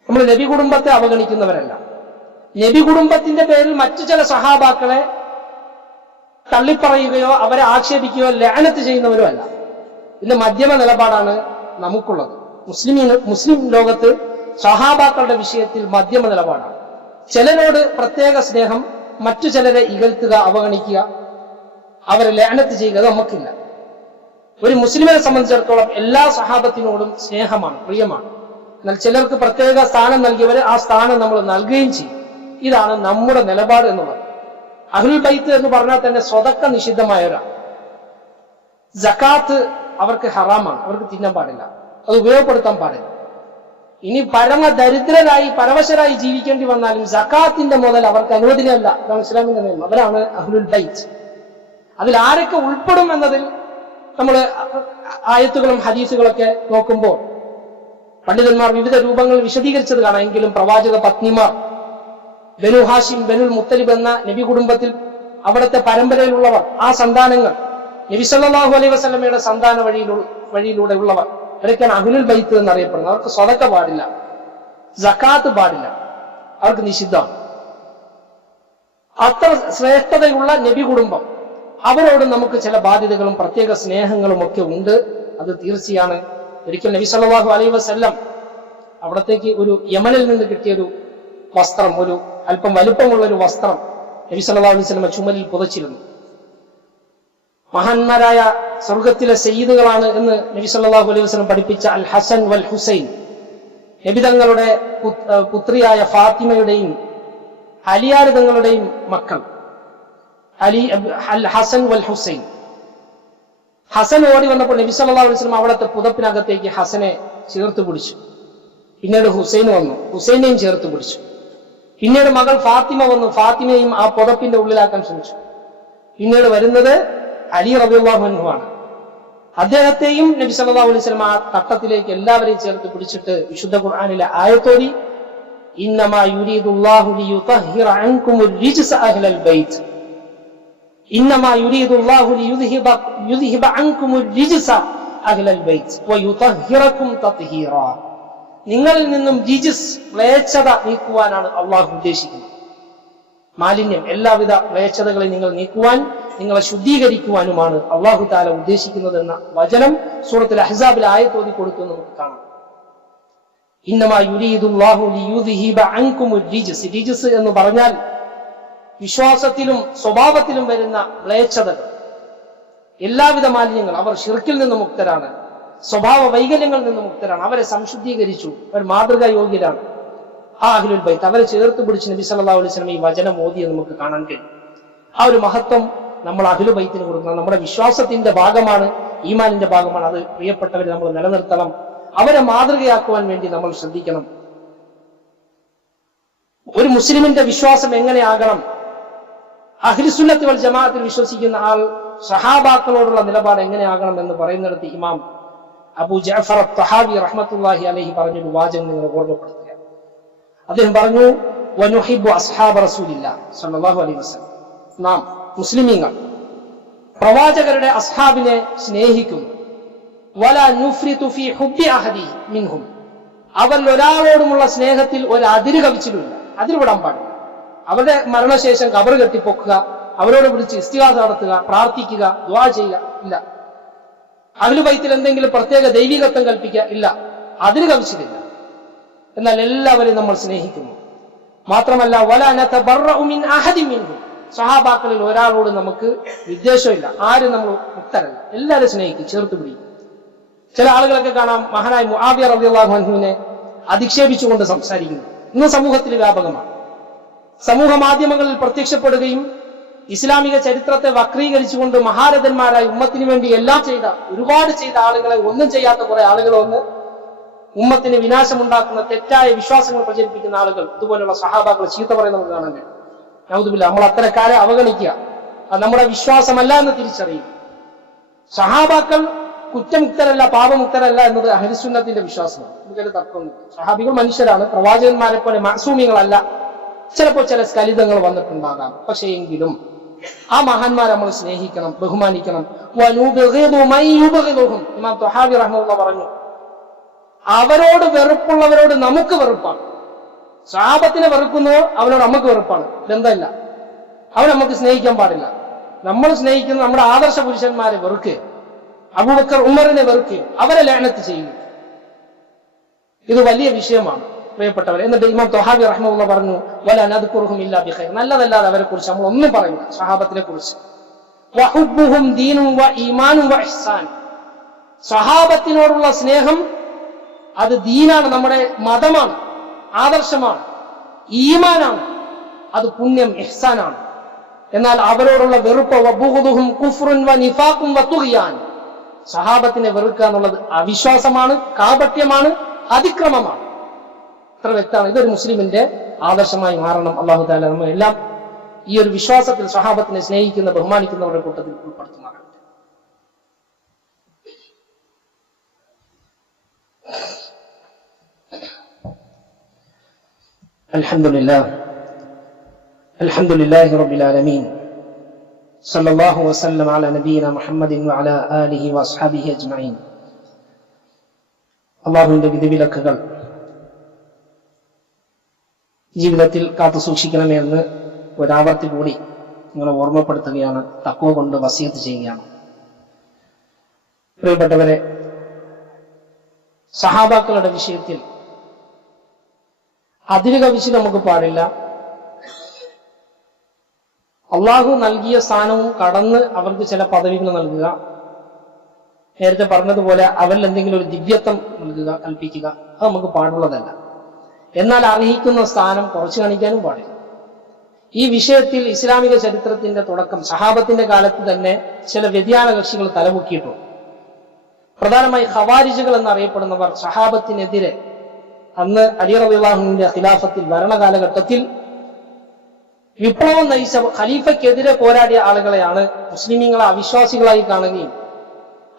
നമ്മൾ നബി കുടുംബത്തെ അവഗണിക്കുന്നവരല്ല. നബി കുടുംബത്തിന്റെ പേരിൽ മറ്റു ചില സഹാബാക്കളെ തള്ളിപ്പറയുകയോ അവരെ ആക്ഷേപിക്കുകയോ ലഅനത്ത് ചെയ്യുന്നവരോ അല്ല. ഇന്ന് മധ്യമ നിലപാടാണ് നമുക്കുള്ളത്. മുസ്ലിം ലോകത്ത് സഹാബാക്കളുടെ വിഷയത്തിൽ മധ്യമ നിലപാടാണ്. ചിലരോട് പ്രത്യേക സ്നേഹം, മറ്റു ചിലരെ ഇകഴ്ത്തുക, അവഗണിക്കുക, അവരെ ലഅനത്ത് ചെയ്യുക നമുക്കില്ല. ഒരു മുസ്ലിമിനെ സംബന്ധിച്ചിടത്തോളം എല്ലാ സഹാബത്തിനോടും സ്നേഹമാണ്, പ്രിയമാണ്. എന്നാൽ ചിലർക്ക് പ്രത്യേക സ്ഥാനം നൽകിയവരെ ആ സ്ഥാനം നമ്മൾ നൽകുകയും ചെയ്യും. ഇതാണ് നമ്മുടെ നിലപാട് എന്നുള്ളത്. അഹ്ലുൽ ബൈത്ത് എന്ന് പറഞ്ഞാൽ തന്നെ സ്വതക്ക നിഷിദ്ധമായവരാണ്. സകാത്ത് അവർക്ക് ഹറാമാണ്, അവർക്ക് തിന്നാൻ പാടില്ല, അത് ഉപയോഗപ്പെടുത്താൻ പാടില്ല. ഇനി പരമദരിദ്രരായി പരവശരായി ജീവിക്കേണ്ടി വന്നാലും സകാത്തിന്റെ മുതൽ അവർക്ക് അനുവദനീയമല്ല. അതാണ് ഇസ്ലാമിന്റെ നിയമം. അവരാണ് അഹ്ലുൽ ബൈത്ത്. അതിൽ ആരൊക്കെ ഉൾപ്പെടും എന്നതിൽ നമ്മൾ ആയത്തുകളും ഹദീസുകളൊക്കെ നോക്കുമ്പോൾ പണ്ഡിതന്മാർ വിവിധ രൂപങ്ങൾ വിശദീകരിച്ചത് കാണാം. എങ്കിലും പ്രവാചക പത്നിമാർ, ബനു ഹാഷിം, ബനുൽ മുത്തലിബ് എന്ന നബി കുടുംബത്തിൽ അവിടുത്തെ പരമ്പരയിലുള്ളവർ, ആ സന്താനങ്ങൾ, നബി സല്ലല്ലാഹു അലൈഹി വസല്ലമയുടെ സന്താന വഴിയിലൂടെ ഉള്ളവർ, അവരൊക്കെയാണ് അഹ്ലുൽ ബൈത്ത് എന്നറിയപ്പെടുന്നത്. അവർക്ക് സ്വതക്ക പാടില്ല, സകാത്ത് പാടില്ല, അവർക്ക് നിഷിദ്ധമാണ്. അത്ര ശ്രേഷ്ഠതയുള്ള നബി കുടുംബം, അവരോട് നമുക്ക് ചില ബാധ്യതകളും പ്രത്യേക സ്നേഹങ്ങളും ഒക്കെ ഉണ്ട്. അത് തീർച്ചയാണ്. ഒരിക്കൽ നബി സല്ലല്ലാഹു അലൈഹി വസല്ലം അവിടത്തേക്ക് ഒരു യമനിൽ നിന്ന് കിട്ടിയൊരു വസ്ത്രം, ഒരു അല്പം വലുപ്പമുള്ള ഒരു വസ്ത്രം നബി സല്ലല്ലാഹു അലൈഹി വസല്ലം ചുമലിൽ പുതച്ചിരുന്നു. മഹാന്മാരായ സ്വർഗത്തിലെ സയ്യിദുകളാണ് എന്ന് നബി സല്ലല്ലാഹു അലൈഹി വസല്ലം പഠിപ്പിച്ച അൽ ഹസൻ വൽ ഹുസൈൻ, നബി തങ്ങളുടെ പുത്രിയായ ഫാത്തിമയുടെയും അലിയാർ തങ്ങളുടെയും മക്കൾ അൽ ഹസൻ വൽ ഹുസൈൻ. ഹസൻ ഓടി വന്നപ്പോൾ നബി സല്ലല്ലാഹു അലൈഹി വസല്ലം അവിടുത്തെ പുതപ്പിനകത്തേക്ക് ഹസനെ ചേർത്ത് പിടിച്ചു. പിന്നീട് ഹുസൈൻ വന്നു, ഹുസൈനെയും ചേർത്ത് പിടിച്ചു. പിന്നീട് മകൾ ഫാത്തിമ വന്നു, ഫാത്തിമയും ആ പുതപ്പിന്റെ ഉള്ളിലാക്കാൻ ശ്രമിച്ചു. പിന്നീട് വരുന്നത് അലി റളിയല്ലാഹു അൻഹു ആണ്. അദ്ദേഹത്തെയും നബി സല്ലല്ലാഹു അലൈഹി വസല്ലം ആ തട്ടത്തിലേക്ക് എല്ലാവരെയും ചേർത്ത് പിടിച്ചിട്ട് വിശുദ്ധ ഖുർആനിലെ ആയത്തോതി, ഇന്നമാ യുരീദുല്ലാഹു ലിയുതഹിറ അൻകുമുർ റിജ്സ അഹ്ലൽ ബൈത്ത്, ഇന്നമാ യുരീദുല്ലാഹു ലിയുദ്ഹിബ അൻകുമുർ റിജ്സ അഹ്ലൽ ബൈത്ത് വയുതഹിറകും തത്ഹീറാ. നിങ്ങളിൽ നിന്നും റിജ്സ്, മ്ലേച്ഛത നീക്കുവാനാണ് അള്ളാഹു ഉദ്ദേശിക്കുന്നത്. മാലിന്യം, എല്ലാവിധ മ്ലേച്ഛതകളെ നിങ്ങൾ നീക്കുവാൻ, നിങ്ങളെ ശുദ്ധീകരിക്കുവാനുമാണ് അള്ളാഹു തആല ഉദ്ദേശിക്കുന്നത് എന്ന വചനം സൂറത്തുൽ അഹ്സാബിൽ ആയത്തോതി കൊടുത്തു നമുക്ക് കാണാം. ഇന്നമാ യുരീദുല്ലാഹു ലിയുദ്ഹിബ അൻകുമുർ റിജ്സ്. റിജ്സ് എന്ന് പറഞ്ഞാൽ വിശ്വാസത്തിലും സ്വഭാവത്തിലും വരുന്ന മ്ലേച്ഛതകൾ, എല്ലാവിധ മാലിന്യങ്ങൾ. അവർ ശിർക്കിൽ നിന്ന് മുക്തരാണ്, സ്വഭാവ വൈകല്യങ്ങളിൽ നിന്ന് മുക്തരാണ്, അവരെ സംശുദ്ധീകരിച്ചു, അവർ മാതൃകാ യോഗ്യരാണ്. ആ അഹ്ലുൽ ബൈത്ത്, അവരെ ചേർത്ത് പിടിച്ച് നബി സല്ലല്ലാഹു അലൈഹി വസല്ലം ഈ വചനം ഓതിയത് നമുക്ക് കാണാൻ കഴിയും. ആ ഒരു മഹത്വം നമ്മൾ അഹ്ലു ബൈത്തിന് കൊടുക്കണം. നമ്മുടെ വിശ്വാസത്തിന്റെ ഭാഗമാണ്, ഈമാനിന്റെ ഭാഗമാണ്. അത് പ്രിയപ്പെട്ടവരെ നമ്മൾ നിലനിർത്തണം. അവരെ മാതൃകയാക്കുവാൻ വേണ്ടി നമ്മൾ ശ്രദ്ധിക്കണം. ഒരു മുസ്ലിമിന്റെ വിശ്വാസം എങ്ങനെയാകണം? അഹ്ലുസുന്നത്തി വൽ ജമാഅത്തിൽ വിശ്വസിക്കുന്ന ആൾ സഹാബാക്കളോടുള്ള നിലപാട് എങ്ങനെയാകണം എന്ന് പറയുന്നിടത്ത് ഇമാം അബൂ ജഅഫർ അത്ത്-തഹാവി റഹ്മത്തുള്ളാഹി അലൈഹി പറഞ്ഞൊരു വാചകം നിങ്ങൾ ഓർമ്മപ്പെടുത്തുക. അദ്ദേഹം പറഞ്ഞു, വനുഹിബ്ബു അസ്ഹാബ റസൂലില്ലാഹി സ്വല്ലല്ലാഹു അലൈഹി വസല്ലം, നാം മുസ്ലിമീങ്ങൾ പ്രവാചകരുടെ അസ്ഹാബിനെ സ്നേഹിക്കുന്നു. വലാ നുഫ്രിതു ഫീ ഹുബ്ബി അഹദി മിൻഹും, അവരിൽ ഒരാളോടുമുള്ള സ്നേഹത്തിൽ ഒരു അതിര് കവിച്ചിലുമില്ല, അതിരുവിടാൻ പാടില്ല. അവരുടെ മരണശേഷം കബറ് കെട്ടിപ്പൊക്കുക, അവരോട് വിളിച്ച് ഇസ്തിഗാസ നടത്തുക, പ്രാർത്ഥിക്കുക, ദുആ ചെയ്യുക ഇല്ല. അഹ്ലു ബൈത്തിൽ എന്തെങ്കിലും പ്രത്യേക ദൈവികത്വം കൽപ്പിക്കുക ഇല്ല, അതിര് കവിച്ചിലില്ല. എന്നാൽ എല്ലാവരെയും നമ്മൾ സ്നേഹിക്കുന്നു. മാത്രമല്ല വലാ നതബറഉ മിൻ അഹദി മിൻഹും, സഹാബാക്കളിൽ ഒരാളോട് നമുക്ക് വിദ്വേഷമില്ല, ആരും നമ്മൾ മുക്തരല്ല, എല്ലാവരും സ്നേഹിക്കും, ചേർത്ത് പിടിക്കും. ചില ആളുകളൊക്കെ കാണാം മഹാനായ മുആവിയ റളിയല്ലാഹു അൻഹുവിനെ അധിക്ഷേപിച്ചുകൊണ്ട് സംസാരിക്കുന്നു. ഇന്ന് സമൂഹത്തിൽ വ്യാപകമാണ്. സമൂഹ മാധ്യമങ്ങളിൽ പ്രത്യക്ഷപ്പെടുകയും ഇസ്ലാമിക ചരിത്രത്തെ വക്രീകരിച്ചുകൊണ്ട് മഹാരഥന്മാരായി ഉമ്മത്തിന് വേണ്ടി എല്ലാം ചെയ്ത, ഒരുപാട് ചെയ്ത ആളുകളെ ഒന്നും ചെയ്യാത്ത കുറെ ആളുകൾ വന്ന് ഉമ്മത്തിന് വിനാശമുണ്ടാക്കുന്ന തെറ്റായ വിശ്വാസങ്ങൾ പ്രചരിപ്പിക്കുന്ന ആളുകൾ, ഇതുപോലുള്ള സഹാബാക്കൾ ചീത്ത പറയുന്നത് നമുക്ക് കാണാൻ കഴിയും. നൗദുബില്ല, നമ്മൾ അത്തരക്കാരെ അവഗണിക്കുക, അത് നമ്മുടെ വിശ്വാസമല്ല എന്ന് തിരിച്ചറിയും. സഹാബാക്കൾ കുറ്റമുക്തരല്ല, പാപമുക്തരല്ല എന്നത് അഹ്ലുസുന്നത്തിന്റെ വിശ്വാസമാണ്. നമുക്കൊരു തർക്കമുണ്ട്. സഹാബികൾ മനുഷ്യരാണ്, പ്രവാചകന്മാരെ പോലെ മഅസൂമികളല്ല. ചിലപ്പോൾ ചില സ്ഖലിതങ്ങൾ വന്നിട്ടുണ്ടാകാം. പക്ഷേ എങ്കിലും ആ മഹാന്മാരെ നമ്മൾ സ്നേഹിക്കണം, ബഹുമാനിക്കണം. ഇമാം ത്വഹാവി റഹ്മത്തുള്ളാഹി പറഞ്ഞു, അവരോട് വെറുപ്പുള്ളവരോട് നമുക്ക് വെറുപ്പാണ്. സഹാബത്തിനെ വെറുക്കുന്നവർ അവനോട് നമുക്ക് വെറുപ്പാണ്, ബന്ധമില്ല. അവൻ നമുക്ക് സ്നേഹിക്കാൻ പാടില്ല. നമ്മൾ സ്നേഹിക്കുന്ന നമ്മുടെ ആദർശ പുരുഷന്മാരെ വെറുക്കുക, അബൂബക്കർ ഉമറിനെ വെറുക്കുക, അവരെ ലഅനത്ത് ചെയ്യുക. ഇത് വലിയ വിഷയമാണ് പ്രിയപ്പെട്ടവർ. എന്നിട്ട് ഇമാം ത്വഹാവി റഹ്മത്തുള്ളാഹി പറഞ്ഞു, വലാ നദ്കുറുഹും ഇല്ലാ ബിഖൈർ, നല്ലതല്ലാതെ അവരെ കുറിച്ച് നമ്മൾ ഒന്നും പറയില്ല. സഹാബത്തിനെ കുറിച്ച് വഹുബ്ബുഹും ദീനും വ ഈമാനും വ ഇഹ്സാൻ, സഹാബത്തിനോടുള്ള സ്നേഹം അത് ദീനാണ്, നമ്മുടെ മതമാണ്, ആദർശമാണ്, ഈമാനാണ്, അത് പുണ്യം, ഇഹ്സാനാണ്. എന്നാൽ അവരോടുള്ള വെറുപ്പ് വബുഗ്ദുഹും കുഫ്റുൻ വ നിഫാഖും വ തുഗ്യാൻ, സഹാബത്തിനെ വെറുക്കുക എന്നുള്ളത് അവിശ്വാസമാണ്, കാപട്യമാണ്, അതിക്രമമാണ്. ഇത്ര വ്യക്തമാണ്. ഇതൊരു മുസ്ലിമിന്റെ ആദർശമായി മാറണം. അല്ലാഹു തആല നമ്മെ എല്ലാം ഈ ഒരു വിശ്വാസത്തിൽ സഹാബത്തിനെ സ്നേഹിക്കുന്ന, ബഹുമാനിക്കുന്നവരുടെ കൂട്ടത്തിൽ ഉൾപ്പെടുത്തുമാറാകട്ടെ. അൽഹംദുലില്ലാഹി റബ്ബിൽ ആലമീൻ, സല്ലല്ലാഹു വസല്ലം അലാ നബിയിന മുഹമ്മദിൻ വഅലാ ആലിഹി വഅസ്ഹാബിഹി അജ്മഈൻ. അല്ലാഹുവിന്റെ വിധിവിലക്കുകൾ ജീവിതത്തിൽ കാത്തു സൂക്ഷിക്കണമെന്ന് ഒരാവർത്തി കൂടി നിങ്ങളെ ഓർമ്മപ്പെടുത്തുകയാണ്, തഖ്വ കൊണ്ട് വസിയത്ത് ചെയ്യുകയാണ്. പ്രിയപ്പെട്ടവരെ, സഹാബാക്കളുടെ വിഷയത്തിൽ അതിര് കവിച്ച് നമുക്ക് പാടില്ല. അള്ളാഹു നൽകിയ സ്ഥാനവും കടന്ന് അവർക്ക് ചില പദവികൾ നൽകുക, നേരത്തെ പറഞ്ഞതുപോലെ അവരിൽ എന്തെങ്കിലും ഒരു ദിവ്യത്വം നൽകുക, കൽപ്പിക്കുക, അത് നമുക്ക് പാടുള്ളതല്ല. എന്നാൽ അർഹിക്കുന്ന സ്ഥാനം കുറച്ചു കാണിക്കാനും പാടില്ല. ഈ വിഷയത്തിൽ ഇസ്ലാമിക ചരിത്രത്തിന്റെ തുടക്കം സഹാബത്തിന്റെ കാലത്ത് തന്നെ ചില വ്യതിയാന കക്ഷികൾ തലമുക്കിയിട്ടുണ്ട്. പ്രധാനമായി ഖവാരിജുകൾ എന്നറിയപ്പെടുന്നവർ സഹാബത്തിനെതിരെ അന്ന് അലി റളിയല്ലാഹു അൻഹുവിന്റെ ഖിലാഫത്തിൽ, ഭരണകാലഘട്ടത്തിൽ വിപ്ലവം നയിച്ച ഖലീഫയ്ക്കെതിരെ പോരാടിയ ആളുകളെയാണ് മുസ്ലിമീങ്ങളെ അവിശ്വാസികളായി കാണുകയും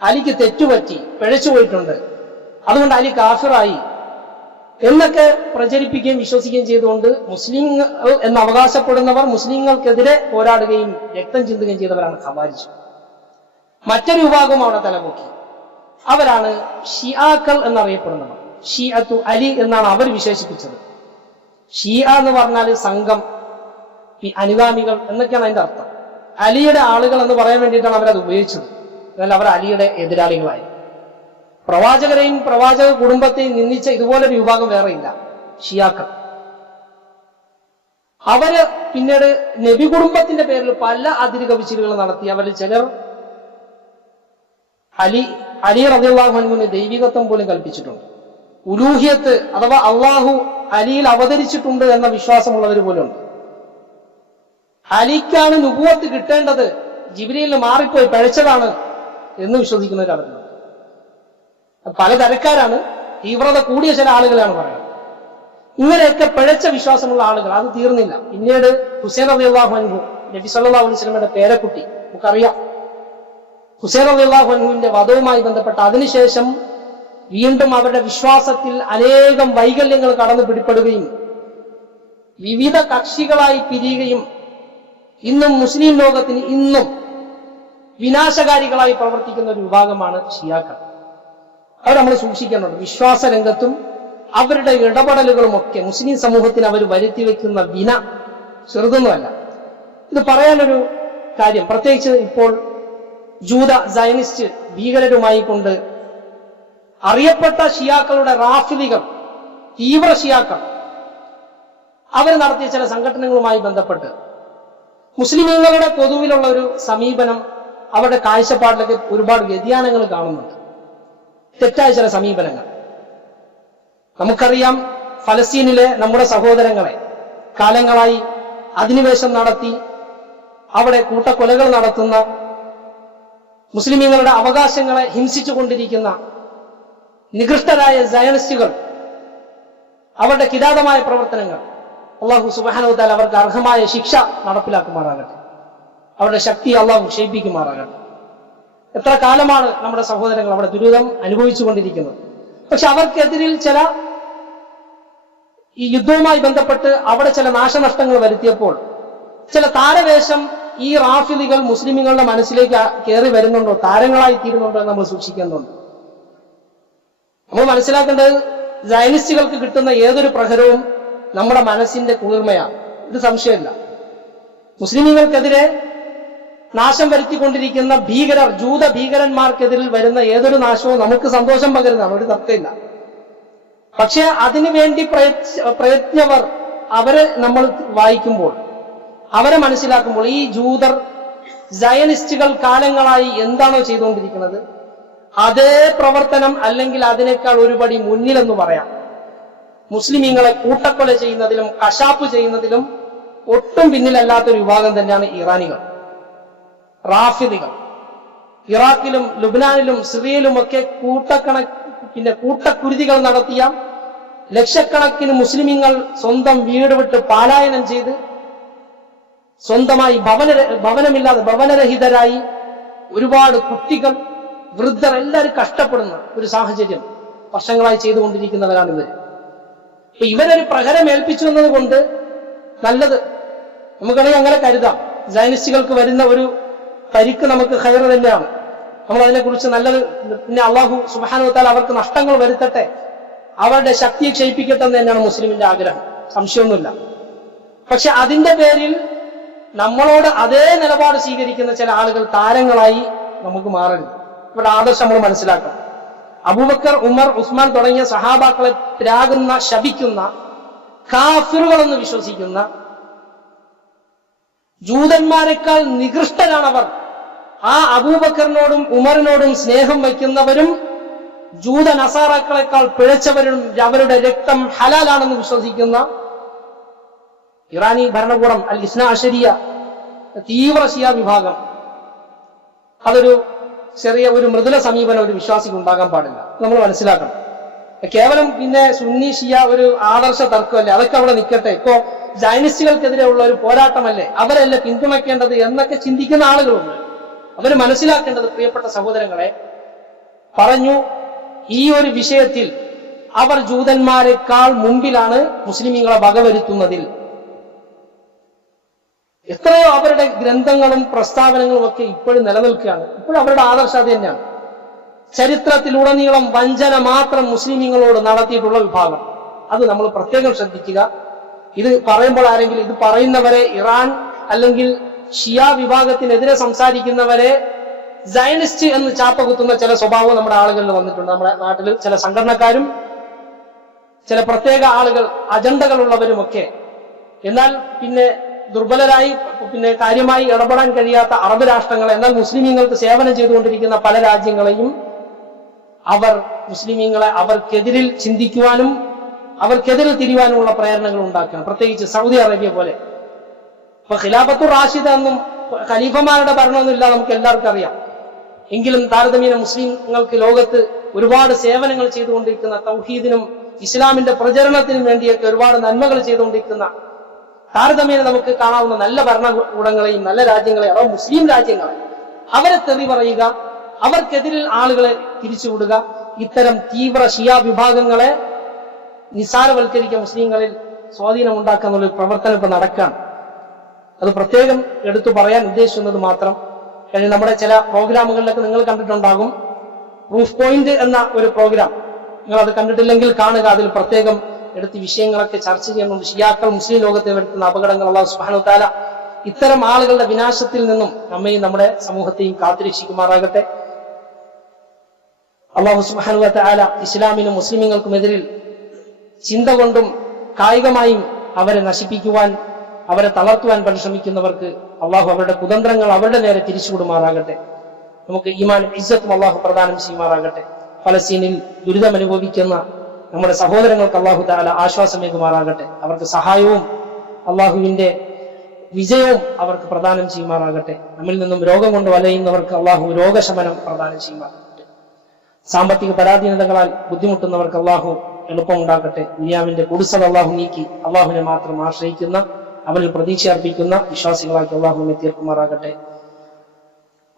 അലിക്ക് തെറ്റുപറ്റി, പിഴച്ചുപോയിട്ടുണ്ട്, അതുകൊണ്ട് അലി കാഫിറായി എന്നൊക്കെ പ്രചരിപ്പിക്കുകയും വിശ്വസിക്കുകയും ചെയ്തുകൊണ്ട് മുസ്ലിങ്ങൾ എന്ന് അവകാശപ്പെടുന്നവർ മുസ്ലിങ്ങൾക്കെതിരെ പോരാടുകയും രക്തം ചിന്തുകയും ചെയ്തവരാണ് ഖവാരിജ്. മറ്റൊരു വിഭാഗം അവിടെ തലപൊക്കി. അവരാണ് ഷിയാക്കൾ എന്നറിയപ്പെടുന്നവർ. ഷിഅത്തു അലി എന്നാണ് അവർ വിശേഷിപ്പിച്ചത്. ഷിയ എന്ന് പറഞ്ഞാൽ സംഘം, അനുഗാമികൾ എന്നൊക്കെയാണ് അതിന്റെ അർത്ഥം. അലിയുടെ ആളുകൾ എന്ന് പറയാൻ വേണ്ടിയിട്ടാണ് അവരത് ഉപയോഗിച്ചത്. എന്നാൽ അവർ അലിയുടെ എതിരാളികളായി. പ്രവാചകരെയും പ്രവാചക കുടുംബത്തെയും നിന്ദിച്ച ഇതുപോലൊരു വിഭാഗം വേറെയില്ല, ഷിയാക്കൾ. അവര് പിന്നീട് നബി കുടുംബത്തിന്റെ പേരിൽ പല അതിര് കവിച്ചിലുകൾ നടത്തി. അവരിൽ ചിലർ അലി റളിയല്ലാഹു അൻഹുവിന് ദൈവികത്വം പോലും കൽപ്പിച്ചിട്ടുണ്ട്. ഉലൂഹിയത്ത് അഥവാ അള്ളാഹു അലിയിൽ അവതരിച്ചിട്ടുണ്ട് എന്ന വിശ്വാസമുള്ളവർ പോലും ഉണ്ട്. അലിക്കാണ് നുബുവത്ത് കിട്ടേണ്ടത്, ജിബ്രീലിന് മാറിപ്പോയി, പിഴച്ചതാണ് എന്ന് വിശ്വസിക്കുന്നവരവരുണ്ട്. പല തരക്കാരാണ്, തീവ്രത കൂടിയ ചില ആളുകളാണ് പറയുന്നത്. ഇങ്ങനെയൊക്കെ പിഴച്ച വിശ്വാസമുള്ള ആളുകൾ. അത് തീർന്നില്ല. പിന്നീട് ഹുസൈൻ റളിയല്ലാഹു അൻഹു, നബി സല്ലല്ലാഹു അലൈഹി വസല്ലമയുടെ പേരക്കുട്ടി, നമുക്കറിയാം, ഹുസൈൻ റളിയല്ലാഹു അൻഹുവിന്റെ വധവുമായി ബന്ധപ്പെട്ട അതിനുശേഷം വീണ്ടും അവരുടെ വിശ്വാസത്തിൽ അനേകം വൈകല്യങ്ങൾ കടന്നു പിടിപ്പെടുകയും വിവിധ കക്ഷികളായി പിരിയുകയും ഇന്നും മുസ്ലിം ലോകത്തിന് ഇന്നും വിനാശകാരികളായി പ്രവർത്തിക്കുന്ന ഒരു വിഭാഗമാണ് ഷിയാക്കൾ. അവർ നമ്മൾ സൂക്ഷിക്കേണ്ടത്. വിശ്വാസ രംഗത്തും അവരുടെ ഇടപെടലുകളുമൊക്കെ മുസ്ലിം സമൂഹത്തിന് അവർ വരുത്തി വെക്കുന്ന വിന ചെറുതൊന്നുമല്ല. ഇത് പറയാനൊരു കാര്യം, പ്രത്യേകിച്ച് ഇപ്പോൾ ജൂത സയനിസ്റ്റ് ഭീകരരുമായി കൊണ്ട് അറിയപ്പെട്ട ഷിയാക്കളുടെ റാഫിദികൾ, തീവ്ര ഷിയാക്കൾ, അവർ നടത്തിയ ചില സംഘടനകളുമായി ബന്ധപ്പെട്ട് മുസ്ലിമീങ്ങളുടെ പൊതുവിലുള്ള ഒരു സമീപനം, അവരുടെ കാഴ്ചപ്പാടിലൊക്കെ ഒരുപാട് വ്യതിയാനങ്ങൾ കാണുന്നുണ്ട്. തെറ്റായ ചില സമീപനങ്ങൾ. നമുക്കറിയാം, ഫലസ്തീനിലെ നമ്മുടെ സഹോദരങ്ങളെ കാലങ്ങളായി അധിനിവേശം നടത്തി അവിടെ കൂട്ടക്കൊലകൾ നടത്തുന്ന, മുസ്ലിമീങ്ങളുടെ അവകാശങ്ങളെ ഹിംസിച്ചുകൊണ്ടിരിക്കുന്ന നികൃഷ്ടരായ സയനിസ്റ്റുകൾ, അവരുടെ കിരാതമായ പ്രവർത്തനങ്ങൾ, അള്ളാഹു സുബ്ഹാനഹു വ തആല അവർക്ക് അർഹമായ ശിക്ഷ നടപ്പിലാക്കുമാറാകട്ടെ. അവരുടെ ശക്തി അള്ളാഹു ക്ഷയിപ്പിക്കുമാറാകട്ടെ. എത്ര കാലമാണ് നമ്മുടെ സഹോദരങ്ങൾ അവിടെ ദുരിതം അനുഭവിച്ചു കൊണ്ടിരിക്കുന്നത്. പക്ഷെ അവർക്കെതിരിൽ ഈ യുദ്ധവുമായി ബന്ധപ്പെട്ട് അവിടെ ചില നാശനഷ്ടങ്ങൾ വരുത്തിയപ്പോൾ ചില താരവേഷം ഈ റാഫിദികൾ മുസ്ലിമുകളുടെ മനസ്സിലേക്ക് കയറി വരുന്നുണ്ടോ, താരങ്ങളായി തീരുന്നുണ്ടോ എന്ന് നമ്മൾ സൂക്ഷിക്കേണ്ടതുണ്ട്. നമ്മൾ മനസ്സിലാക്കേണ്ടത്, സയനിസ്റ്റുകൾക്ക് കിട്ടുന്ന ഏതൊരു പ്രഹരവും നമ്മുടെ മനസ്സിന്റെ കുളിർമയാണ്. ഇത് സംശയമില്ല. മുസ്ലിമുകൾക്കെതിരെ നാശം വരുത്തിക്കൊണ്ടിരിക്കുന്ന ഭീകരർ, ജൂത ഭീകരന്മാർക്കെതിരിൽ വരുന്ന ഏതൊരു നാശവും നമുക്ക് സന്തോഷം പകരുന്നതാണ്, ഒരു തർക്കമില്ല. പക്ഷെ അതിനുവേണ്ടി പ്രയത്നവർ, അവരെ നമ്മൾ വായിക്കുമ്പോൾ, അവരെ മനസ്സിലാക്കുമ്പോൾ, ഈ ജൂതർ സയനിസ്റ്റുകൾ കാലങ്ങളായി എന്താണോ ചെയ്തുകൊണ്ടിരിക്കുന്നത് അതേ പ്രവർത്തനം, അല്ലെങ്കിൽ അതിനേക്കാൾ ഒരുപടി മുന്നിലെന്ന് പറയാം. മുസ്ലിമീങ്ങളെ കൂട്ടക്കൊല ചെയ്യുന്നതിലും കശാപ്പ് ചെയ്യുന്നതിലും ഒട്ടും പിന്നിലല്ലാത്തൊരു വിഭാഗം തന്നെയാണ് ഇറാനികൾ, റാഫിദികൾ. ഇറാഖിലും ലുബ്നാനിലും സിറിയയിലുമൊക്കെ കൂട്ടക്കുരുതികൾ നടത്തിയ ലക്ഷക്കണക്കിന് മുസ്ലിമീങ്ങൾ സ്വന്തം വീട് വിട്ട് പലായനം ചെയ്ത് സ്വന്തമായി ഭവനമില്ലാതെ ഭവനരഹിതരായി ഒരുപാട് കുട്ടികൾ, വൃദ്ധർ എല്ലാവരും കഷ്ടപ്പെടുന്ന ഒരു സാഹചര്യം വർഷങ്ങളായി ചെയ്തുകൊണ്ടിരിക്കുന്നവരാണ് ഇവർ. അപ്പൊ ഇവരൊരു പ്രഹരം ഏൽപ്പിച്ചു എന്നതുകൊണ്ട് നല്ലത്, നമുക്കറിയാം, അങ്ങനെ കരുതാം. സയനിസ്റ്റുകൾക്ക് വരുന്ന ഒരു പരിക്ക് നമുക്ക് ഖൈർ തന്നെയാണ്. നമ്മൾ അതിനെക്കുറിച്ച് നല്ലത്, പിന്നെ അള്ളാഹു സുബ്ഹാനഹു വ തആല അവർക്ക് നഷ്ടങ്ങൾ വരുത്തട്ടെ, അവരുടെ ശക്തിയെ ക്ഷയിപ്പിക്കട്ടെ എന്ന് തന്നെയാണ് മുസ്ലിമിന്റെ ആഗ്രഹം, സംശയമൊന്നുമില്ല. പക്ഷെ അതിന്റെ പേരിൽ നമ്മളോട് അതേ നിലപാട് സ്വീകരിക്കുന്ന ചില ആളുകൾ താരങ്ങളായി നമുക്ക് മാറരുത്. ഇവിടെ ആദർശം നമ്മൾ മനസ്സിലാക്കണം. അബൂബക്കർ, ഉമർ, ഉസ്മാൻ തുടങ്ങിയ സഹാബാക്കളെ ത്യാഗുന്ന, ശപിക്കുന്ന, കാഫിറുകളെന്ന് വിശ്വസിക്കുന്ന, ജൂതന്മാരെക്കാൾ നികൃഷ്ടരാണവർ. ആ അബൂബക്കറിനോടും ഉമറിനോടും സ്നേഹം വയ്ക്കുന്നവരും ജൂത നസാറാക്കളെക്കാൾ പിഴച്ചവരും അവരുടെ രക്തം ഹലാലാണെന്ന് വിശ്വസിക്കുന്ന ഇറാനി ഭരണകൂടം, അൽ ഇസ്നാ അശരിയ, തീവ്ര ഷിയ വിഭാഗം, അതൊരു ചെറിയ ഒരു മൃദുല സമീപനം ഒരു വിശ്വാസിക്ക് ഉണ്ടാകാൻ പാടില്ല, നമ്മൾ മനസ്സിലാക്കണം. കേവലം പിന്നെ സുന്നി ഷിയ ഒരു ആദർശ തർക്കമല്ലേ, അതൊക്കെ അവിടെ നിൽക്കട്ടെ. ഇപ്പോ സയനിസ്റ്റുകൾക്കെതിരെ ഉള്ള ഒരു പോരാട്ടമല്ലേ, അവരല്ലേ പിന്തുണയ്ക്കേണ്ടത് എന്നൊക്കെ ചിന്തിക്കുന്ന ആളുകളുണ്ട്. അവർ മനസ്സിലാക്കേണ്ടത്, പ്രിയപ്പെട്ട സഹോദരങ്ങളെ, പറഞ്ഞു, ഈ ഒരു വിഷയത്തിൽ അവർ ജൂതന്മാരെക്കാൾ മുമ്പിലാണ് മുസ്ലിമീങ്ങളെ വകവരുത്തുന്നതിൽ. എത്രയോ അവരുടെ ഗ്രന്ഥങ്ങളും പ്രസ്താവനകളും ഒക്കെ ഇപ്പോഴും നിലനിൽക്കുകയാണ്. ഇപ്പോഴും അവരുടെ ആദർശം അത് തന്നെയാണ്. ചരിത്രത്തിലുടനീളം വഞ്ചന മാത്രം മുസ്ലിമീങ്ങളോട് നടത്തിയിട്ടുള്ള വിഭാഗം, അത് നമ്മൾ പ്രത്യേകം ശ്രദ്ധിക്കുക. ഇത് പറയുമ്പോൾ ആരെങ്കിലും, ഇത് പറയുന്നവരെ, ഇറാൻ അല്ലെങ്കിൽ ഷിയ വിഭാഗത്തിനെതിരെ സംസാരിക്കുന്നവരെ സയനിസ്റ്റ് എന്ന് ചാപ്പകുത്തുന്ന ചില സ്വഭാവം നമ്മുടെ ആളുകളിൽ വന്നിട്ടുണ്ട്. നമ്മുടെ നാട്ടിൽ ചില സംഘടനക്കാരും ചില പ്രത്യേക ആളുകൾ, അജണ്ടകളുള്ളവരുമൊക്കെ. എന്നാൽ പിന്നെ ദുർബലരായി, പിന്നെ കാര്യമായി ഇടപെടാൻ കഴിയാത്ത അറബ് രാഷ്ട്രങ്ങൾ, എന്നാൽ മുസ്ലിമീങ്ങൾക്ക് സേവനം ചെയ്തുകൊണ്ടിരിക്കുന്ന പല രാജ്യങ്ങളെയും അവർ മുസ്ലിമീങ്ങളെ അവർക്കെതിരിൽ ചിന്തിക്കുവാനും അവർക്കെതിരെ തിരിയുവാനുമുള്ള പ്രേരണകൾ ഉണ്ടാക്കണം. പ്രത്യേകിച്ച് സൗദി അറേബ്യ പോലെ. ഇപ്പൊ ഖിലാഫത്തുർ റാഷിദ എന്നും ഖലീഫമാരുടെ ഭരണമൊന്നുമില്ല, നമുക്ക് എല്ലാവർക്കും അറിയാം. എങ്കിലും താരതമ്യേന മുസ്ലിങ്ങൾക്ക് ലോകത്ത് ഒരുപാട് സേവനങ്ങൾ ചെയ്തുകൊണ്ടിരിക്കുന്ന, തൗഹീദിനും ഇസ്ലാമിന്റെ പ്രചരണത്തിനും വേണ്ടിയൊക്കെ ഒരുപാട് നന്മകൾ ചെയ്തുകൊണ്ടിരിക്കുന്ന, താരതമ്യേന നമുക്ക് കാണാവുന്ന നല്ല ഭരണകൂടങ്ങളെയും നല്ല രാജ്യങ്ങളെയും, അഥവാ മുസ്ലിം രാജ്യങ്ങളെ, അവരെ തെറി പറയുക, അവർക്കെതിരിൽ ആളുകളെ തിരിച്ചുവിടുക, ഇത്തരം തീവ്ര ഷിയ വിഭാഗങ്ങളെ നിസാരവൽക്കരിക്കുക, മുസ്ലിങ്ങളിൽ സ്വാധീനം ഉണ്ടാക്കുക എന്നുള്ളൊരു പ്രവർത്തനം ഇപ്പൊ നടക്കാൻ. അത് പ്രത്യേകം എടുത്തു പറയാൻ ഉദ്ദേശിക്കുന്നത് മാത്രം. കഴിഞ്ഞ നമ്മുടെ ചില പ്രോഗ്രാമുകളിലൊക്കെ നിങ്ങൾ കണ്ടിട്ടുണ്ടാകും, പ്രൂഫ് പോയിന്റ് എന്ന ഒരു പ്രോഗ്രാം. നിങ്ങൾ അത് കണ്ടിട്ടില്ലെങ്കിൽ കാണുക. അതിൽ പ്രത്യേകം എടുത്ത് വിഷയങ്ങളൊക്കെ ചർച്ച ചെയ്യുന്നുണ്ട്. ഷിയാക്കൾ മുസ്ലിം ലോകത്തെ വരുത്തുന്ന അപകടങ്ങൾ. അല്ലാഹു സുബ്ഹാനഹു വ തആല ഇത്തരം ആളുകളുടെ വിനാശത്തിൽ നിന്നും നമ്മയും നമ്മുടെ സമൂഹത്തെയും കാത്തുരക്ഷിക്കുമാറാകട്ടെ. അല്ലാഹു സുബ്ഹാനഹു വ തആല ഇസ്ലാമിനും മുസ്ലിമീങ്ങൾക്കുമെതിരിൽ ചിന്ത കൊണ്ടും കായികമായും അവരെ നശിപ്പിക്കുവാൻ, അവരെ തളർത്തുവാൻ പരിശ്രമിക്കുന്നവർക്ക് അള്ളാഹു അവരുടെ കുതന്ത്രങ്ങൾ അവരുടെ നേരെ തിരിച്ചുവിടുമാറാകട്ടെ. നമുക്ക് ഈമാൻ ഇസ്സത്തും അള്ളാഹു പ്രദാനം ചെയ്യുമാറാകട്ടെ. ഫലസ്തീനിൽ ദുരിതമനുഭവിക്കുന്ന നമ്മുടെ സഹോദരങ്ങൾക്ക് അള്ളാഹു തആല ആശ്വാസമേകുമാറാകട്ടെ. അവർക്ക് സഹായവും അള്ളാഹുവിന്റെ വിജയവും അവർക്ക് പ്രദാനം ചെയ്യുമാറാകട്ടെ. നമ്മിൽ നിന്നും രോഗം കൊണ്ട് വലയുന്നവർക്ക് അള്ളാഹു രോഗശമനം പ്രദാനം ചെയ്യുമാറാകട്ടെ. സാമ്പത്തിക പരാധീനതകളാൽ ബുദ്ധിമുട്ടുന്നവർക്ക് അള്ളാഹു എളുപ്പമുണ്ടാക്കട്ടെ. ദുനിയാവിന്റെ കുടിസത അള്ളാഹു നീക്കി അള്ളാഹുവിനെ മാത്രം ആശ്രയിക്കുന്ന, അവരിൽ പ്രതീക്ഷ അർപ്പിക്കുന്ന വിശ്വാസികളാക്കി അള്ളാഹുവിനെ തീർക്കുമാറാകട്ടെ.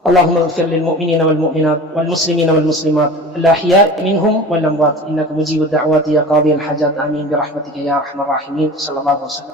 اللهم اغفر للمؤمنين والمؤمنات والمسلمين والمسلمات الأحياء منهم والأموات إنك مجيب الدعوات يا قاضي الحاجات آمين برحمتك يا أرحم الراحمين. صلى الله عليه وسلم.